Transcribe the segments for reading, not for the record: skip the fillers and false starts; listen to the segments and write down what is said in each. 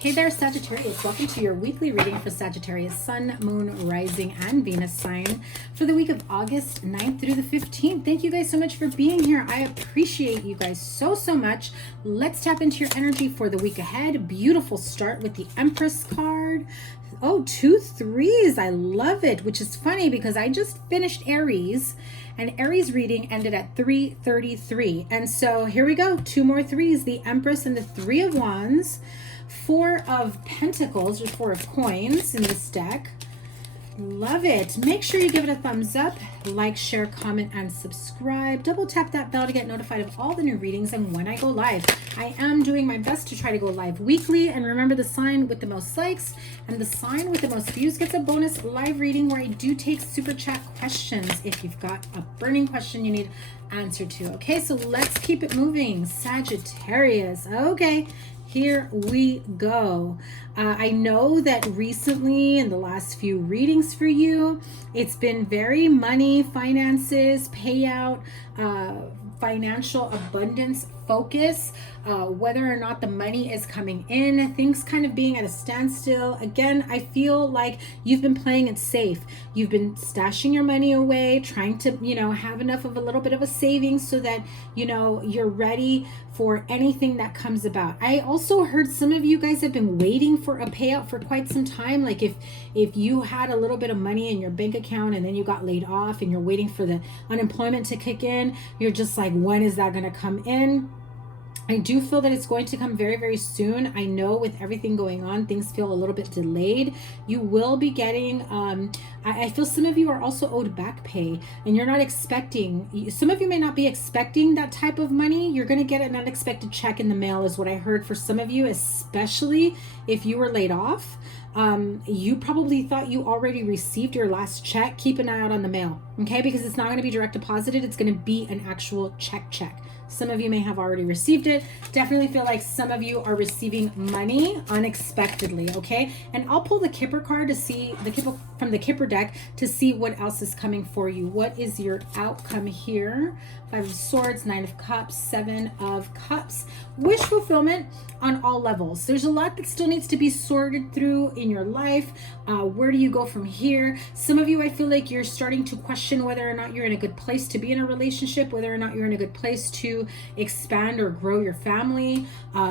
Hey there, Sagittarius. Welcome to your weekly reading for Sagittarius, Sun, Moon, Rising, and Venus sign for the week of August 9th through the 15th. Thank you guys so much for being here. I appreciate you guys so much. Let's tap into your energy for the week ahead. Beautiful start with the Empress card. Oh, 2 3s. I love it, which is funny because I just finished Aries, and Aries reading ended at 333. And so here we go. 2 more 3s, the Empress and the 3 of Wands. 4 of Pentacles, or 4 of Coins in this deck. Love it. Make sure you give it a thumbs up, like, share, comment, and subscribe. Double tap that bell to get notified of all the new readings and when I go live. I am doing my best to try to go live weekly. And remember, the sign with the most likes and the sign with the most views gets a bonus live reading where I do take super chat questions if you've got a burning question you need answer to. Okay, so let's keep it moving. Sagittarius. Okay. Here we go. I know that recently in the last few readings for you, it's been very money, finances, payout, financial abundance focus, whether or not the money is coming in, things kind of being at a standstill. Again, I feel like you've been playing it safe. You've been stashing your money away, trying to, have enough of a little bit of a savings so that, you're ready for anything that comes about. I also heard some of you guys have been waiting for a payout for quite some time. Like if you had a little bit of money in your bank account and then you got laid off and you're waiting for the unemployment to kick in, you're just like, when is that going to come in? I do feel that it's going to come very soon. I know with everything going on, things feel a little bit delayed. You will be getting, I feel some of you are also owed back pay and you're not expecting, some of you may not be expecting that type of money. You're going to get an unexpected check in the mail is what I heard for some of you, especially if you were laid off. You probably thought you already received your last check. Keep an eye out on the mail, okay? Because it's not going to be direct deposited. It's going to be an actual check. Some of you may have already received it. Definitely feel like some of you are receiving money unexpectedly, okay? And I'll pull the Kipper card to see, from the Kipper deck to see what else is coming for you. What is your outcome here? 5 of Swords, 9 of Cups, 7 of Cups. Wish fulfillment on all levels. There's a lot that still needs to be sorted through in your life. Where do you go from here? Some of you, I feel like you're starting to question whether or not you're in a good place to be in a relationship, whether or not you're in a good place to expand or grow your family,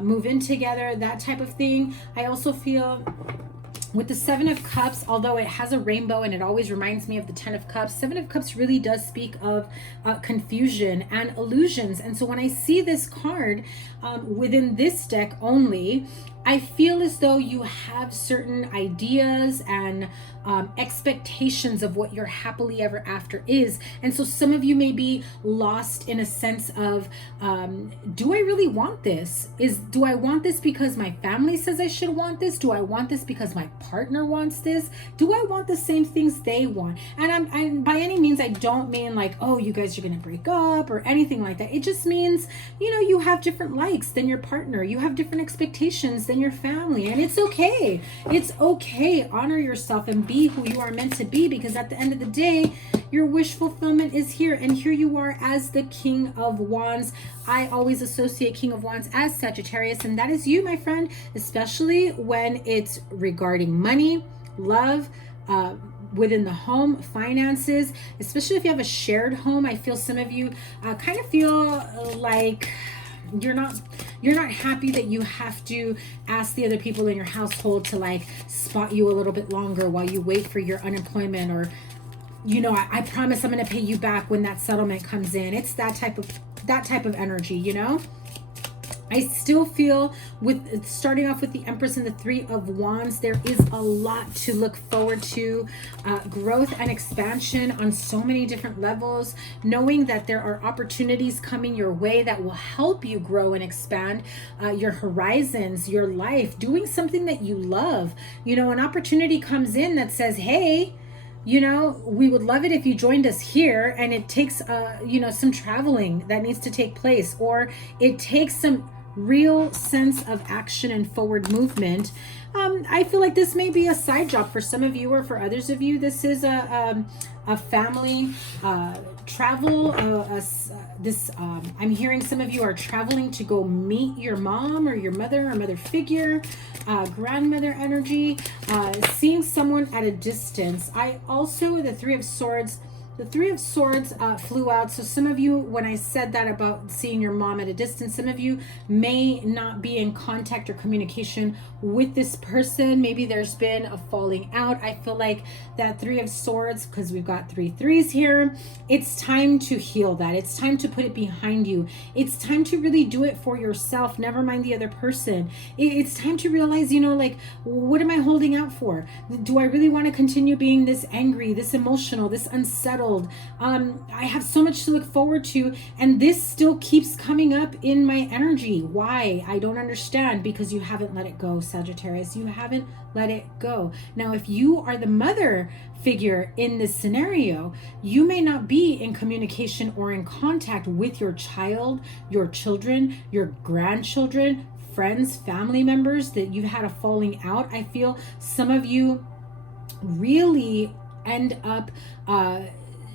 move in together, that type of thing. I also feel with the 7 of Cups, although it has a rainbow and it always reminds me of the 10 of Cups, 7 of Cups really does speak of confusion and illusions. And so when I see this card within this deck only, I feel as though you have certain ideas and expectations of what your happily ever after is. And so some of you may be lost in a sense of, do I really want this? Do I want this because my family says I should want this? Do I want this because my partner wants this? Do I want the same things they want? And by any means, I don't mean like, oh, you guys are going to break up or anything like that. It just means, you have different likes than your partner. You have different expectations than your family. And it's okay. It's okay. Honor yourself and be who you are meant to be, because at the end of the day, your wish fulfillment is here. And here you are as the King of Wands. I always associate King of Wands as Sagittarius, and that is you, my friend, especially when it's regarding money, love, within the home, finances, especially if you have a shared home. I feel some of you kind of feel like you're not happy that you have to ask the other people in your household to like spot you a little bit longer while you wait for your unemployment, or I promise I'm going to pay you back when that settlement comes in. It's that type of energy, I still feel with starting off with the Empress and the 3 of Wands, there is a lot to look forward to, growth and expansion on so many different levels, knowing that there are opportunities coming your way that will help you grow and expand your horizons, your life, doing something that you love. An opportunity comes in that says, hey, we would love it if you joined us here, and it takes some traveling that needs to take place, or it takes some real sense of action and forward movement. I feel like this may be a side job for some of you, or for others of you, this is a family travel. I'm hearing some of you are traveling to go meet your mom or your mother or mother figure, grandmother energy, seeing someone at a distance. I also, the Three of Swords, flew out. So some of you, when I said that about seeing your mom at a distance, some of you may not be in contact or communication with this person. Maybe there's been a falling out. I feel like that Three of Swords, because we've got 3 threes here, it's time to heal that. It's time to put it behind you. It's time to really do it for yourself, never mind the other person. It's time to realize, you know, like, what am I holding out for? Do I really want to continue being this angry, this emotional, this unsettled? I have so much to look forward to, and this still keeps coming up in my energy. Why? I don't understand. Because you haven't let it go, Sagittarius. You haven't let it go. Now, if you are the mother figure in this scenario, you may not be in communication or in contact with your child, your children, your grandchildren, friends, family members that you've had a falling out. I feel some of you really end up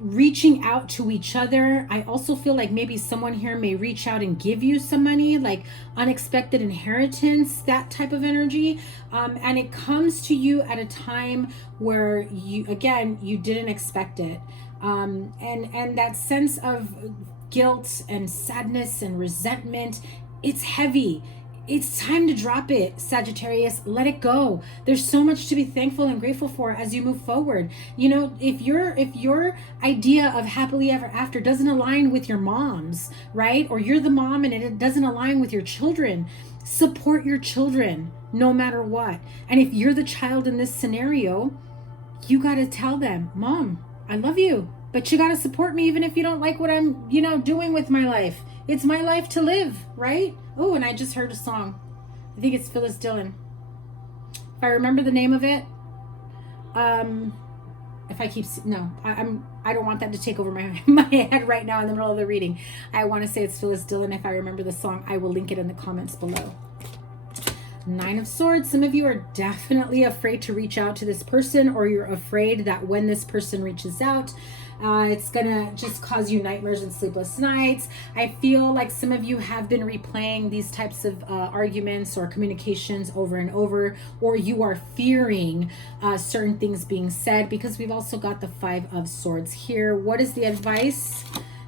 reaching out to each other. I also feel like maybe someone here may reach out and give you some money, like unexpected inheritance, that type of energy. And it comes to you at a time where you didn't expect it. And that sense of guilt and sadness and resentment, it's heavy. It's time to drop it, Sagittarius. Let it go. There's so much to be thankful and grateful for as you move forward. You know, if your idea of happily ever after doesn't align with your mom's, right? Or you're the mom and it doesn't align with your children, support your children no matter what. And if you're the child in this scenario, you got to tell them, Mom, I love you, but you got to support me even if you don't like what I'm, doing with my life. It's my life to live, right? Oh, and I just heard a song. I think it's Phyllis Dillon. If I remember the name of it, if I keep, no, I don't want that to take over my head right now in the middle of the reading. I want to say it's Phyllis Dillon. If I remember the song, I will link it in the comments below. 9 of Swords. Some of you are definitely afraid to reach out to this person, or you're afraid that when this person reaches out, it's gonna just cause you nightmares and sleepless nights. I feel like some of you have been replaying these types of arguments or communications over and over, or you are fearing certain things being said, because we've also got the 5 of Swords here. What is the advice?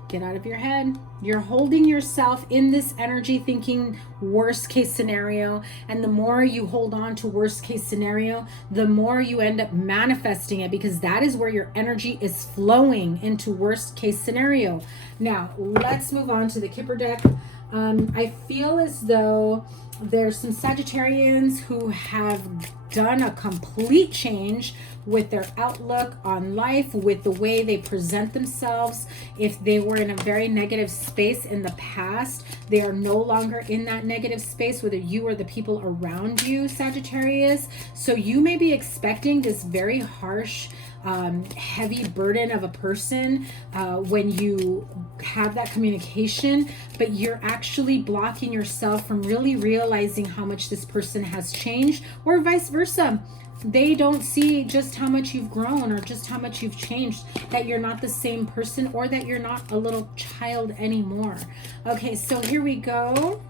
Get out of your head. You're holding yourself in this energy thinking worst case scenario. And the more you hold on to worst case scenario, the more you end up manifesting it, because that is where your energy is flowing into worst case scenario. Now, let's move on to the Kipper deck. I feel as though there's some Sagittarians who have done a complete change with their outlook on life, with the way they present themselves. If they were in a very negative space in the past, they are no longer in that negative space, whether you or the people around you, Sagittarius. So you may be expecting this very harsh, heavy burden of a person when you have that communication, but you're actually blocking yourself from really realizing how much this person has changed, or vice versa. They don't see just how much you've grown or just how much you've changed, that you're not the same person, or that you're not a little child anymore. Okay, so here we go.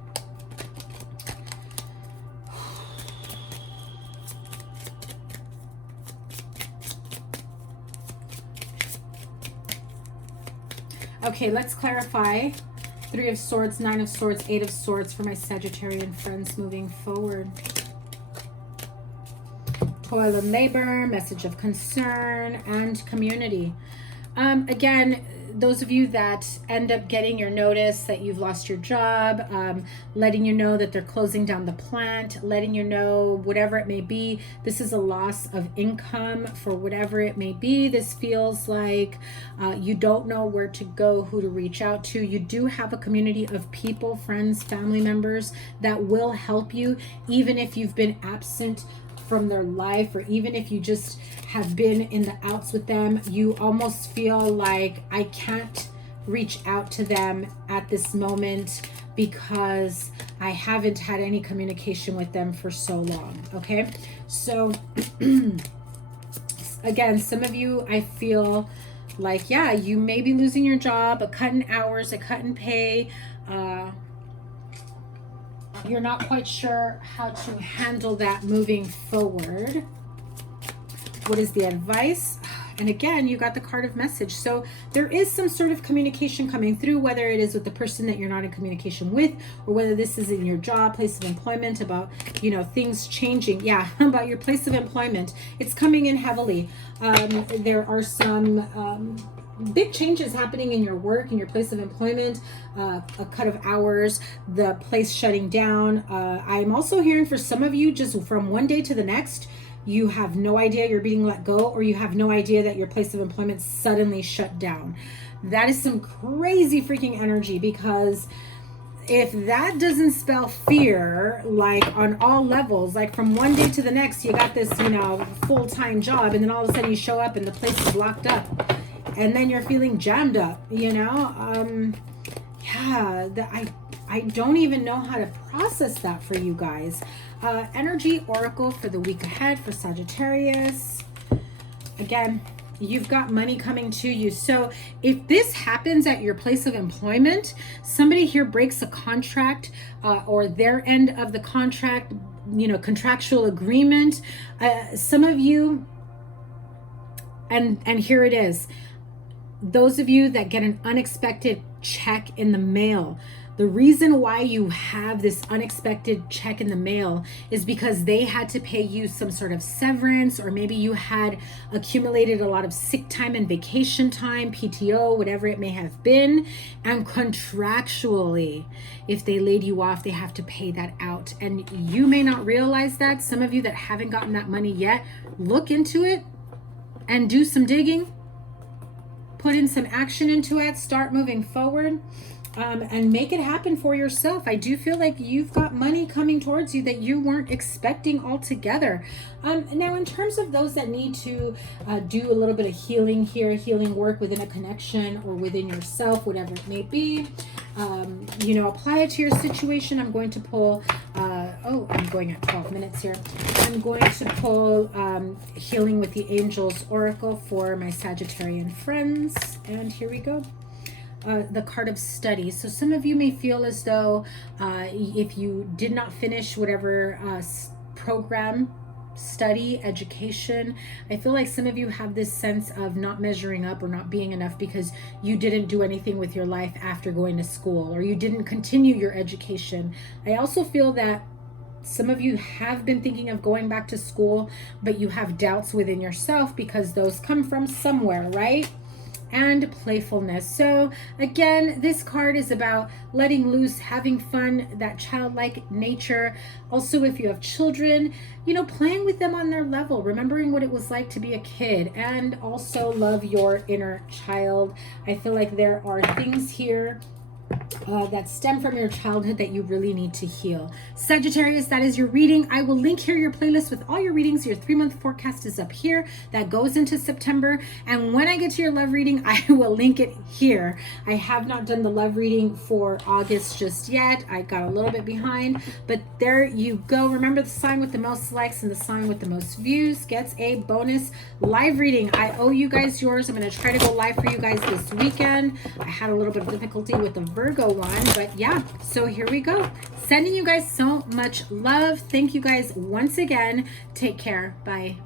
Okay, let's clarify. 3 of Swords, 9 of Swords, 8 of Swords for my Sagittarian friends moving forward. Toil and labor, message of concern, and community. Again, those of you that end up getting your notice that you've lost your job, letting you know that they're closing down the plant, letting you know whatever it may be, this is a loss of income for whatever it may be. This feels like you don't know where to go, who to reach out to. You do have a community of people, friends, family members that will help you, even if you've been absent from their life, or even if you just have been in the outs with them. You almost feel like, I can't reach out to them at this moment. because I haven't had any communication with them for so long. Okay, so again, some of you, I feel like, yeah, you may be losing your job, a cut in hours, a cut in pay. You're not quite sure how to handle that moving forward. What is the advice? And again, you got the card of message. So there is some sort of communication coming through, whether it is with the person that you're not in communication with, or whether this is in your job, place of employment, about, you know, things changing. Yeah, about your place of employment. It's coming in heavily. There are some big changes happening in your work, in your place of employment, a cut of hours, the place shutting down. I'm also hearing for some of you, just from one day to the next, you have no idea you're being let go, or you have no idea that your place of employment suddenly shut down. That is some crazy freaking energy, because if that doesn't spell fear, like on all levels, like from one day to the next, you got this, you know, full-time job, and then all of a sudden you show up and the place is locked up, and then you're feeling jammed up, you know? Yeah, I don't even know how to process that for you guys. Energy Oracle for the week ahead for Sagittarius. Again, you've got money coming to you. So if this happens at your place of employment, somebody here breaks a contract, or their end of the contract, you know, contractual agreement. Some of you, and here it is, those of you that get an unexpected check in the mail. The reason why you have this unexpected check in the mail is because they had to pay you some sort of severance, or maybe you had accumulated a lot of sick time and vacation time, PTO, whatever it may have been. And contractually, if they laid you off, they have to pay that out. And you may not realize that. Some of you that haven't gotten that money yet, look into it and do some digging. Put in some action into it. Start moving forward. And make it happen for yourself. I do feel like you've got money coming towards you that you weren't expecting altogether. Now, in terms of those that need to do a little bit of healing here, healing work within a connection or within yourself, whatever it may be, you know, apply it to your situation. I'm going to pull, oh, I'm going at 12 minutes here. I'm going to pull Healing with the Angels Oracle for my Sagittarian friends. And here we go. The card of study. So some of you may feel as though if you did not finish whatever program, study, education, I feel like some of you have this sense of not measuring up or not being enough because you didn't do anything with your life after going to school, or you didn't continue your education. I also feel that some of you have been thinking of going back to school, but you have doubts within yourself because those come from somewhere, right? And playfulness. So again, this card is about letting loose, having fun, that childlike nature. Also, if you have children, you know, playing with them on their level, remembering what it was like to be a kid, and also love your inner child. I feel like there are things here that stem from your childhood that you really need to heal. Sagittarius, that is your reading. I will link here your playlist with all your readings. Your 3-month forecast is up here. That goes into September. And when I get to your love reading, I will link it here. I have not done the love reading for August just yet. I got a little bit behind, but there you go. Remember, the sign with the most likes and the sign with the most views gets a bonus live reading. I owe you guys yours. I'm going to try to go live for you guys this weekend. I had a little bit of difficulty with the Virgo one, but yeah, so here we go. Sending you guys so much love. Thank you guys once again. Take care. Bye.